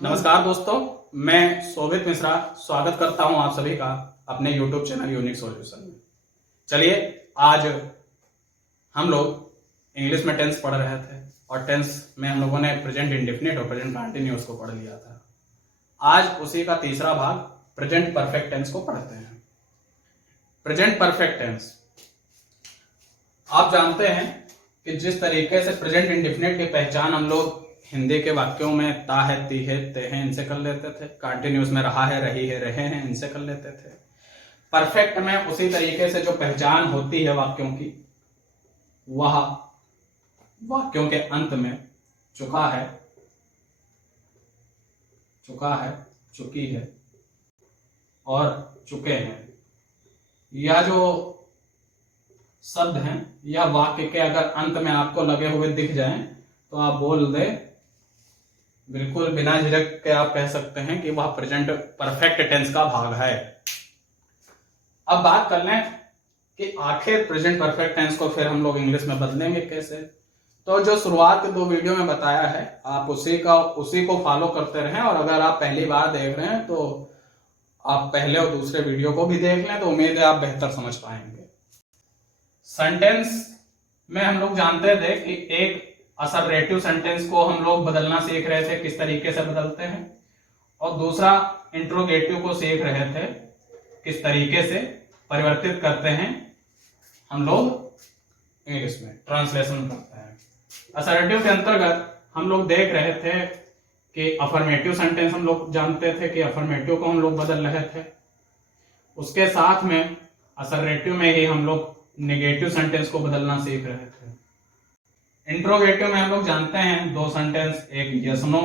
नमस्कार दोस्तों, मैं शोभित मिश्रा स्वागत करता हूं आप सभी का अपने YouTube चैनल यूनिक सॉल्यूशन में। चलिए, आज हम लोग इंग्लिश में टेंस पढ़ रहे थे और टेंस में हम लोगों ने प्रेजेंट इंडेफिनिट और प्रेजेंट कंटिन्यूअस को पढ़ लिया था। आज उसी का तीसरा भाग प्रेजेंट परफेक्ट टेंस को पढ़ते हैं। प्रेजेंट परफेक्ट टेंस, आप जानते हैं कि जिस तरीके से प्रेजेंट इंडेफिनिट की पहचान हम लोग हिंदी के वाक्यों में ता है, ती है, ते हैं इनसे कर लेते थे, कंटिन्यूअस में रहा है, रही है, रहे हैं इनसे कर लेते थे। परफेक्ट में उसी तरीके से जो पहचान होती है वाक्यों की, वह वाक्यों के अंत में चुका है, चुकी है और चुके हैं, यह जो शब्द हैं, यह वाक्य के अगर अंत में आपको लगे हुए दिख जाएं तो आप बोल दे, बिल्कुल बिना झिझक के आप कह सकते हैं कि वह प्रेजेंट परफेक्ट टेंस का भाग है। अब बात कर लें कि आखिर प्रेजेंट परफेक्ट टेंस को फिर हम लोग इंग्लिश में बदलेंगे कैसे। तो जो शुरुआत के 2 वीडियो में बताया है, आप उसी को फॉलो करते रहें, और अगर आप पहली बार देख रहे हैं तो आप पहले और दूसरे वीडियो को भी देख लें, तो उम्मीद है आप बेहतर समझ पाएंगे। सेंटेंस में हम लोग जानते थे कि एक असर्वेटिव सेंटेंस को हम लोग बदलना सीख रहे थे, किस तरीके से बदलते हैं, और दूसरा इंट्रोगेटिव को सीख रहे थे, किस तरीके से परिवर्तित करते हैं हम लोग इंग्लिश में ट्रांसलेशन करते हैं। असर्वेटिव के अंतर्गत हम लोग देख रहे थे कि अफर्मेटिव सेंटेंस हम लोग जानते थे कि अफर्मेटिव को हम लोग बदल रहे थे, उसके साथ में असर्वेटिव में ही हम लोग नेगेटिव सेंटेंस को बदलना सीख रहे थे। इंट्रोगेटिव में हम लोग जानते हैं 2 सेंटेंस, एक यस नो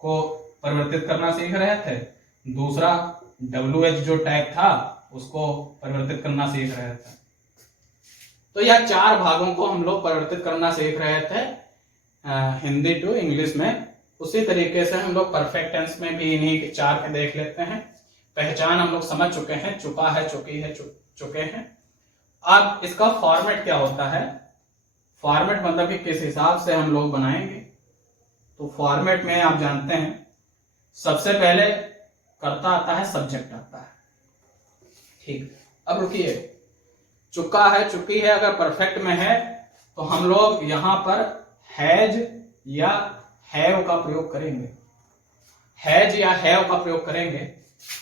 को परिवर्तित करना सीख रहे थे, दूसरा WH जो टैग था उसको परिवर्तित करना सीख रहे थे। तो यह 4 भागों को हम लोग परिवर्तित करना सीख रहे थे हिंदी टू इंग्लिश में। उसी तरीके से हम लोग परफेक्ट टेंस में भी इन्हीं 4 के देख लेते हैं। पहचान हम लोग समझ चुके हैं, चुका है, चुकी है, चुके हैं। अब इसका फॉर्मेट क्या होता है, फॉर्मेट मतलब कि किस हिसाब से हम लोग बनाएंगे। तो फॉर्मेट में आप जानते हैं सबसे पहले कर्ता आता है, सब्जेक्ट आता है। ठीक, अब रुकिए, चुका है, चुकी है अगर परफेक्ट में है तो हम लोग यहां पर हैज या हैव का प्रयोग करेंगे। हैज या हैव का प्रयोग करेंगे।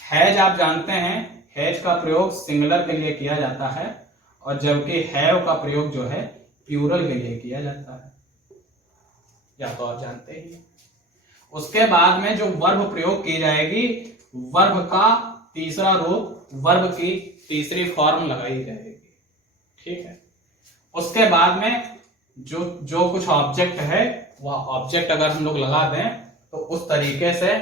हैज आप जानते हैं, हैज का प्रयोग सिंगुलर के लिए किया जाता है, और जबकि हैव का प्रयोग जो है प्लूरल के लिए किया जाता है, या तो आप जानते ही। उसके बाद में जो वर्ब प्रयोग की जाएगी, वर्ब का तीसरा रूप, वर्ब की तीसरी फॉर्म लगाई जाएगी। ठीक है, उसके बाद में जो कुछ ऑब्जेक्ट है, वह ऑब्जेक्ट अगर हम लोग लगा दें तो उस तरीके से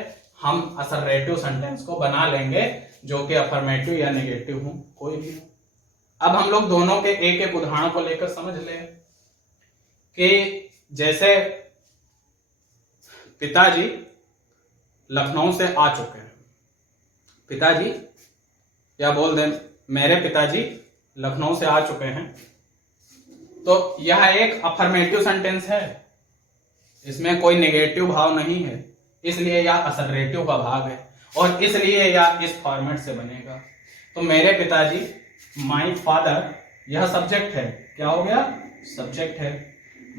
हम असर्वेटिव सेंटेंस को बना लेंगे, जो कि अफर्मेटिव या नेगेटिव हो, कोई भी हो। अब हम लोग दोनों के एक एक उदाहरण को लेकर समझ लें कि जैसे पिताजी लखनऊ से आ चुके हैं। पिताजी, या बोल दें मेरे पिताजी लखनऊ से आ चुके हैं, तो यह एक अफर्मेटिव सेंटेंस है, इसमें कोई नेगेटिव भाव नहीं है, इसलिए यह असर्वेटिव का भाग है, और इसलिए यह इस फॉर्मेट से बनेगा। तो मेरे पिताजी, माई फादर, यह सब्जेक्ट है, क्या हो गया, सब्जेक्ट है।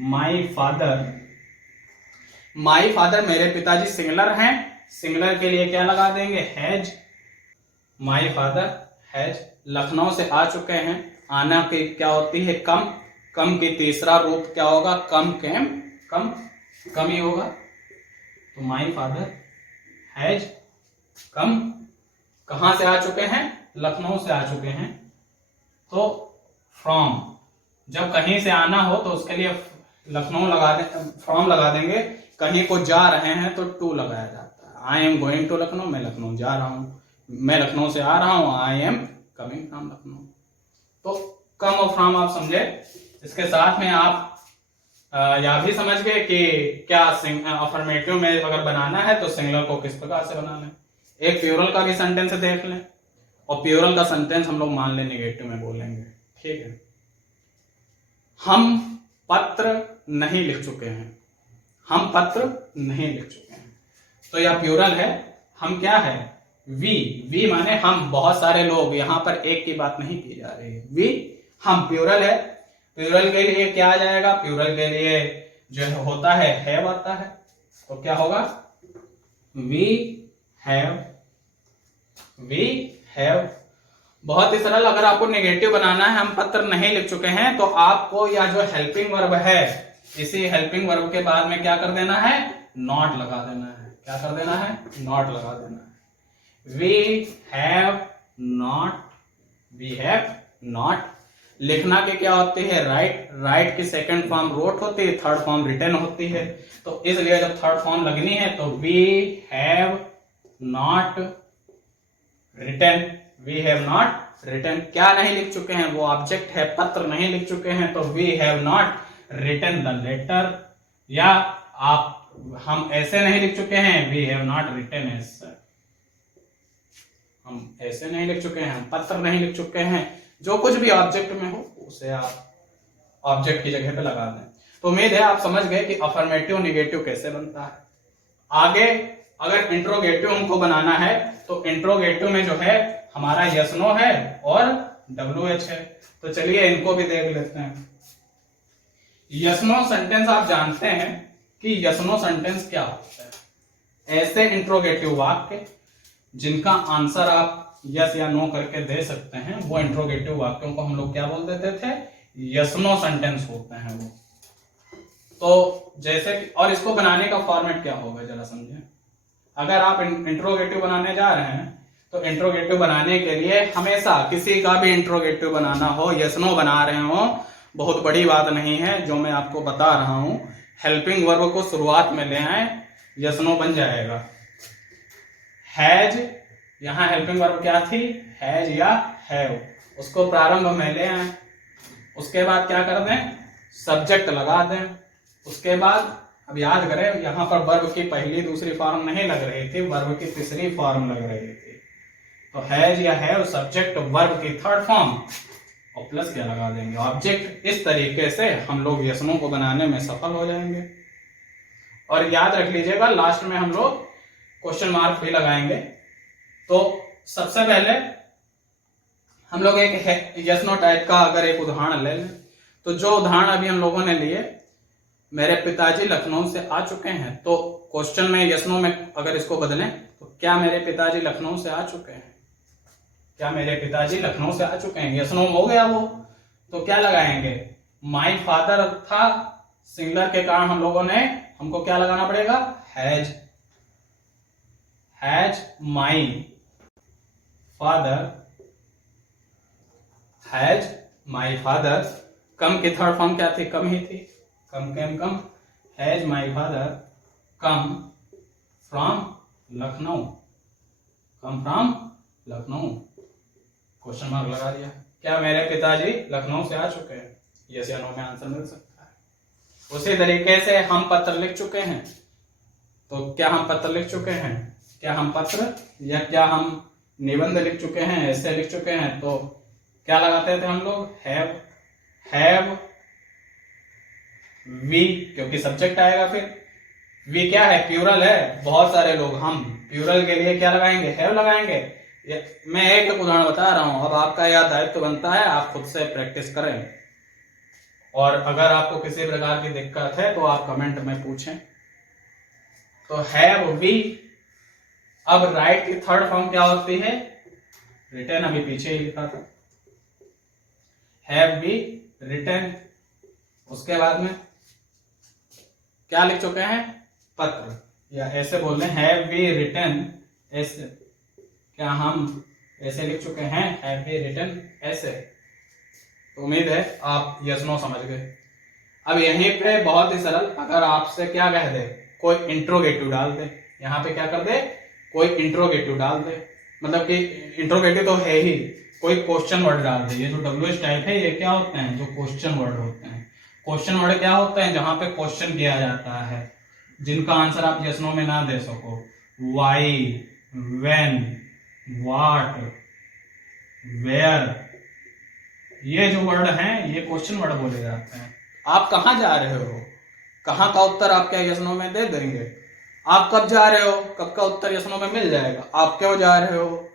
माई फादर मेरे पिताजी सिंगुलर हैं, सिंगुलर के लिए क्या लगा देंगे, has. My father has Lucknow से आ चुके हैं, आना की क्या होती है, कम। कम की तीसरा रूप क्या होगा, कम, केम, कम ही होगा। तो माई फादर हैज कम, कहां से आ चुके हैं, लखनऊ से आ चुके हैं। तो फ्रॉम, जब कहीं से आना हो तो उसके लिए लखनऊ लगा दे, फ्रॉम लगा देंगे। कहीं को जा रहे हैं तो टू लगाया जाता है। I am going to Lucknow, मैं लखनऊ जा रहा हूं, मैं लखनऊ से आ रहा हूं, I am coming from Lucknow. तो कम और फ्रॉम आप समझे। इसके साथ में आप यह भी समझ गए कि क्या अफर्मेटिव में अगर बनाना है तो सिंगुलर को किस प्रकार से बना लें। एक प्लूरल का भी सेंटेंस देख लें, और प्लूरल का सेंटेंस हम लोग मान लें नेगेटिव में बोलेंगे। ठीक है, हम पत्र नहीं लिख चुके हैं, हम पत्र नहीं लिख चुके हैं। तो यह प्लूरल है। हम क्या है, वी, वी माने हम, बहुत सारे लोग, यहां पर एक की बात नहीं की जा रही है। वी हम प्लूरल है। प्लूरल के लिए क्या आ जाएगा, प्लूरल के लिए जो होता है हैव आता है। तो क्या होगा, वी हैव, वी हैव। बहुत ही सरल। अगर आपको नेगेटिव बनाना है, हम पत्र नहीं लिख चुके हैं, तो आपको या जो हेल्पिंग वर्ब है, इसी हेल्पिंग वर्ब के बाद में क्या कर देना है, नॉट लगा देना है। क्या कर देना है, नॉट लगा देना है। We have not, we have not. लिखना के क्या होती है, राइट, राइट की सेकंड फॉर्म रोट होती है, थर्ड फॉर्म रिटन होती है। तो इसलिए जब थर्ड फॉर्म लगनी है तो we have not written, we have not written. क्या नहीं लिख चुके हैं, वो ऑब्जेक्ट है, पत्र नहीं लिख चुके हैं, तो we have not written the letter. या आप, हम ऐसे नहीं लिख चुके हैं, वी हैव नॉट रिटन ऐसे, हम ऐसे नहीं लिख चुके हैं, हम पत्र नहीं लिख चुके हैं। जो कुछ भी ऑब्जेक्ट में हो उसे आप ऑब्जेक्ट की जगह पे लगा दें। तो उम्मीद है आप समझ गए कि अफर्मेटिव नेगेटिव कैसे बनता है। आगे अगर इंट्रोगेटिव हमको बनाना है तो इंट्रोगेटिव में जो है हमारा यस नो है और WH है। तो चलिए इनको भी देख लेते हैं। यस नो सेंटेंस आप जानते हैं कि यस नो सेंटेंस क्या होता है। ऐसे इंट्रोगेटिव वाक्य जिनका आंसर आप यस या नो करके दे सकते हैं, वो इंट्रोगेटिव वाक्यों को हम लोग क्या बोल देते थे, यस नो सेंटेंस होते हैं वो। तो जैसे कि, और इसको बनाने का फॉर्मेट क्या होगा जरा समझें। अगर आप इंट्रोगेटिव बनाने जा रहे हैं तो इंट्रोगेटिव बनाने के लिए हमेशा किसी का भी इंट्रोगेटिव बनाना हो, यस नो बना रहे हो, बहुत बड़ी बात नहीं है जो मैं आपको बता रहा हूं। हेल्पिंग वर्ब को शुरुआत में ले आए, यस नो बन जाएगा। हैज, यहां हेल्पिंग वर्ब क्या थी, हैज या हैव, उसको प्रारंभ में ले आए। उसके बाद क्या कर दें, सब्जेक्ट लगा दें। उसके बाद अब याद करें, यहां पर वर्ब की पहली दूसरी फॉर्म नहीं लग रही थी, वर्ब की तीसरी फॉर्म लग रही थी। तो हैज या हैव सब्जेक्ट वर्ब की थर्ड फॉर्म और प्लस क्या लगा देंगे, ऑब्जेक्ट। इस तरीके से हम लोग यस नो को बनाने में सफल हो जाएंगे। और याद रख लीजिएगा लास्ट में हम लोग क्वेश्चन मार्क भी लगाएंगे। तो सबसे पहले हम लोग एक यस नो टाइप का अगर एक उदाहरण ले लें, तो जो उदाहरण अभी हम लोगों ने लिए, मेरे पिताजी लखनऊ से आ चुके हैं, तो क्वेश्चन में यस नो में अगर इसको बदलें तो क्या मेरे पिताजी लखनऊ से आ चुके हैं, क्या मेरे पिताजी लखनऊ से आ चुके हैं, यस नो हो गया वो। तो क्या लगाएंगे, माई फादर था, सिंगुलर के कारण हम लोगों ने, हमको क्या लगाना पड़ेगा, has, has my father, has my father. Come की थर्ड फॉर्म क्या थी, कम ही थी, come come come. Has my father come from Lucknow, come from Lucknow, question mark लगा दिया। क्या मेरे पिताजी लखनऊ से आ चुके हैं, यस या नो में आंसर मिल सकता है। उसी तरीके से हम पत्र लिख चुके हैं, तो क्या हम पत्र लिख चुके हैं, क्या हम पत्र या क्या हम निबंध लिख चुके हैं, ऐसे लिख चुके हैं, तो क्या लगाते थे हम लोग, हैव, हैव वी, क्योंकि सब्जेक्ट आएगा फिर। वी क्या है, प्लूरल है, बहुत सारे लोग, हम प्लूरल के लिए क्या लगाएंगे, हैव लगाएंगे। मैं एक उदाहरण बता रहा हूं, अब आपका यह दायित्व बनता है आप खुद से प्रैक्टिस करें। और अगर आपको किसी प्रकार की दिक्कत है तो आप कमेंट में पूछें। तो हैव वी, अब राइट की थर्ड फॉर्म क्या होती है, रिटन, अभी पीछे ही लिखा था, हैव वी रिटन। उसके बाद में क्या लिख चुके हैं, पत्र, या ऐसे बोल रहे हैं हैव वी रिटन ऐसे, क्या हम ऐसे लिख चुके हैं, हैव वी रिटन ऐसे। तो उम्मीद है आप यस नो समझ गए। अब यहीं पे बहुत ही सरल, अगर आपसे क्या कह दे, कोई इंट्रोगेटिव डाल दे, यहाँ पे क्या कर दे, कोई इंट्रोगेटिव डाल दे, मतलब कि इंट्रोगेटिव तो है ही, कोई क्वेश्चन वर्ड डाल दे। ये जो WH टाइप है ये क्या होते हैं, जो क्वेश्चन वर्ड होते हैं। क्वेश्चन वर्ड क्या होते हैं, जहां पे क्वेश्चन किया जाता है, जिनका आंसर आप यस नो में ना दे सको। वाई, व्हेन, व्हाट, वेयर, ये जो वर्ड हैं ये क्वेश्चन वर्ड बोले जाते हैं। आप कहां जा रहे हो, कहां का उत्तर आप क्या यस नो में दे देंगे, आप कब जा रहे हो, कब का उत्तर यस नो में मिल जाएगा। आप क्यों जा रहे हो,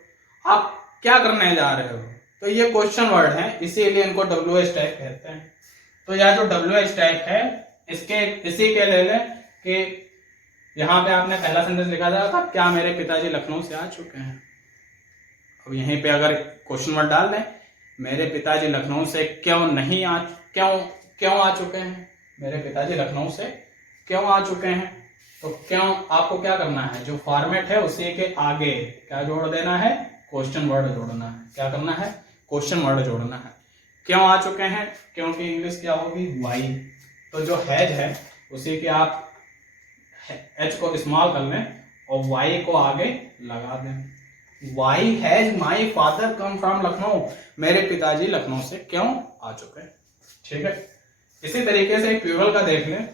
आप क्या करने जा रहे हो, तो ये क्वेश्चन वर्ड है, इसीलिए इनको WH टाइप कहते हैं। तो यह जो WH टाइप है इसके इसी के ले लें कि यहाँ पे आपने पहला सेंटेंस लिखा था क्या मेरे पिताजी लखनऊ से आ चुके हैं। अब यहीं पे अगर क्वेश्चन वर्ड डाल दें, मेरे पिताजी लखनऊ से क्यों नहीं आ क्यों आ चुके हैं, मेरे पिताजी लखनऊ से क्यों आ चुके हैं। तो क्यों आपको क्या करना है, जो फॉर्मेट है उसी के आगे क्या जोड़ देना है, क्वेश्चन वर्ड जोड़ना है। क्या करना है, क्वेश्चन वर्ड जोड़ना है। क्यों आ चुके हैं, क्योंकि इंग्लिश क्या होगी, वाई। तो जो हैज है उसी के आप एच को स्मॉल कर लें और वाई को आगे लगा दें। Why has my father come from Lucknow, मेरे पिताजी लखनऊ से क्यों आ चुके हैं। ठीक है, इसी तरीके से प्लूरल का देख लें।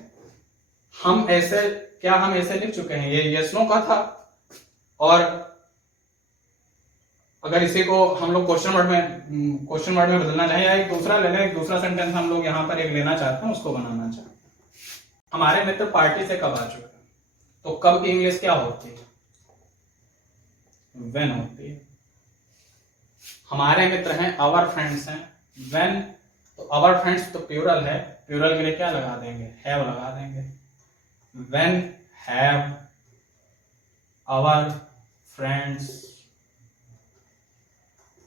हम ऐसे लिख चुके हैं, ये यस नो का था, और अगर इसी को हम लोग क्वेश्चन वर्ड में बदलना चाहें या एक दूसरा सेंटेंस हम लोग यहाँ पर एक लेना चाहते हैं, उसको बनाना चाहते हैं। हमारे मित्र पार्टी से कब आ चुके हैं, तो कब की इंग्लिश क्या होती है, व्हेन होती है। हमारे मित्र हैं, आवर फ्रेंड्स हैं, व्हेन। तो आवर फ्रेंड्स तो प्लूरल है, प्लूरल के लिए क्या लगा देंगे, हैव लगा देंगे। व्हेन हैव आवर फ्रेंड्स,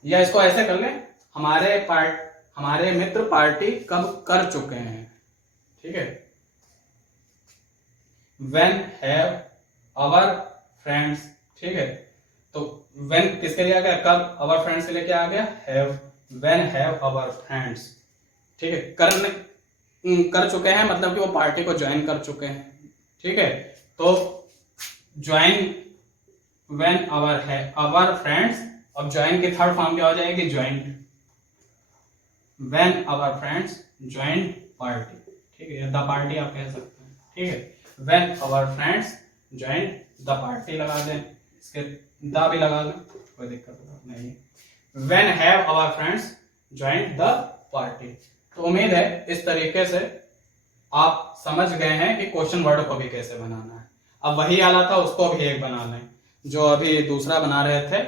या इसको ऐसे कर ले, हमारे मित्र पार्टी कब कर चुके हैं। ठीक है, व्हेन हैव आवर फ्रेंड्स। ठीक है, तो व्हेन किसके लिए आ गया, कब, आवर फ्रेंड्स के लिए क्या आ गया, have. When have our friends. ठीक है, कर चुके हैं मतलब कि वो पार्टी को ज्वाइन कर चुके हैं। ठीक है, तो ज्वाइन व्हेन आवर फ्रेंड्स, अब ज्वाइन की थर्ड फॉर्म क्या हो जाएगी, joined. When our friends joined party. ठीक है, द पार्टी आप कह सकते हैं। ठीक है, when our friends joined the party लगा दें, इसके द भी लगा दें, कोई दिक्कत नहीं। When have our friends joined the party. तो उम्मीद है इस तरीके से आप समझ गए हैं कि क्वेश्चन वर्ड को भी कैसे बनाना है। अब वही वाला था उसको भी एक बना लें, जो अभी दूसरा बना रहे थे,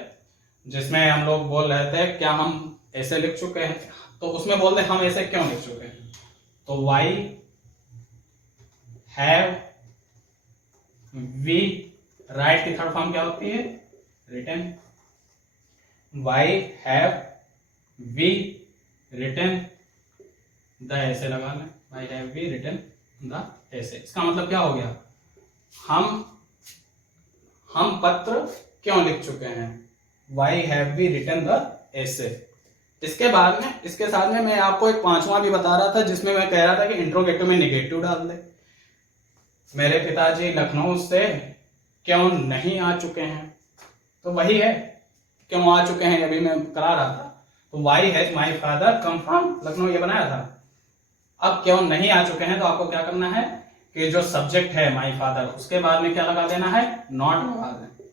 जिसमें हम लोग बोल रहे थे क्या हम ऐसे लिख चुके हैं, तो उसमें बोलते हम ऐसे क्यों लिख चुके हैं। तो वाई हैव वी, राइट की थर्ड फॉर्म क्या होती है, written. Why have we written the, ऐसे लगा लें, why have we written the ऐसे। इसका मतलब क्या हो गया, हम पत्र क्यों लिख चुके हैं, why have we written the ऐसे। इसके साथ में मैं आपको एक पांचवा भी बता रहा था, जिसमें मैं कह रहा था कि इंट्रोगेटिव में निगेटिव डाल दे। मेरे पिताजी लखनऊ से क्यों नहीं आ चुके हैं, तो वही है क्यों आ चुके हैं, अभी मैं करा रहा था। तो why has my father come from Lucknow, ये बनाया था। अब क्यों नहीं आ चुके हैं, तो आपको क्या करना है कि जो सब्जेक्ट है माई फादर, उसके बाद में क्या लगा देना है, नॉट लगा दें।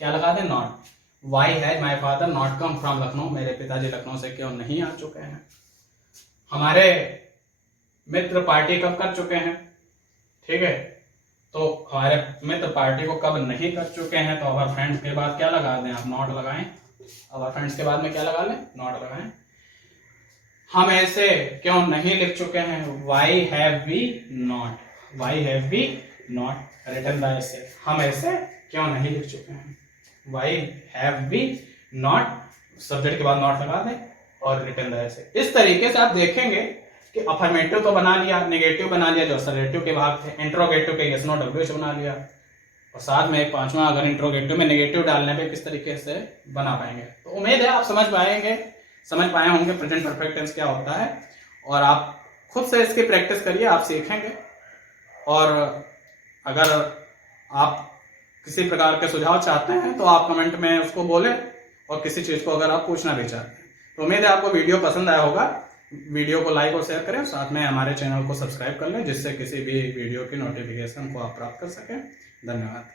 क्या लगा दें, not. Why has my father not come from Lucknow, मेरे पिताजी लखनऊ से क्यों नहीं आ चुके हैं। हमारे मित्र पार्टी कब कर चुके हैं। ठीक है, तो हमारे मित्र पार्टी को कब नहीं कर चुके हैं, तो आवर फ्रेंड्स के बाद क्या लगा दें आप, नॉट लगाएं। आवर फ्रेंड्स के बाद में क्या लगा लें, नॉट लगाएं। हम ऐसे क्यों नहीं लिख चुके हैं, why have we not, why have we not written the ऐसे। हम ऐसे क्यों नहीं लिख चुके हैं, why have we not, subject के बाद नॉट लगा दें और रिटन द ऐसे। इस तरीके से आप देखेंगे कि अफर्मेटिव तो बना लिया, नेगेटिव बना लिया जो असर्टिव के भाग थे, इंट्रोगेटिव के यस नो WH बना लिया, और साथ में एक पांचवा अगर इंट्रोगेटिव में नेगेटिव डालने पे किस तरीके से बना पाएंगे। तो उम्मीद है आप समझ पाए होंगे प्रेजेंट परफेक्ट टेंस क्या होता है, और आप खुद से इसकी प्रैक्टिस करिए, आप सीखेंगे। और अगर आप किसी प्रकार के सुझाव चाहते हैं तो आप कमेंट में उसको बोलें, और किसी चीज को अगर आप पूछना भी चाहते हैं। तो उम्मीद है आपको वीडियो पसंद आया होगा। वीडियो को लाइक और शेयर करें, साथ में हमारे चैनल को सब्सक्राइब कर लें, जिससे किसी भी वीडियो की नोटिफिकेशन को आप प्राप्त कर सकें। धन्यवाद।